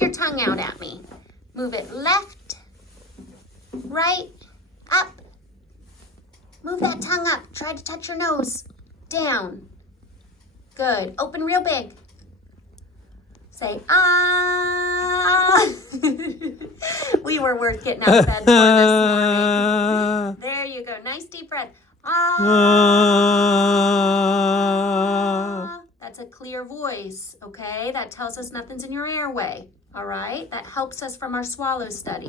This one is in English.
your tongue out at me. Move it left, right, up. Move that tongue up. Try to touch your nose. Down. Good. Open real big. Say, ah. We were worth getting out of bed for this morning. There you go. Nice deep breath. Ah. That's a clear voice, okay? That tells us nothing's in your airway, all right? That helps us from our swallow study.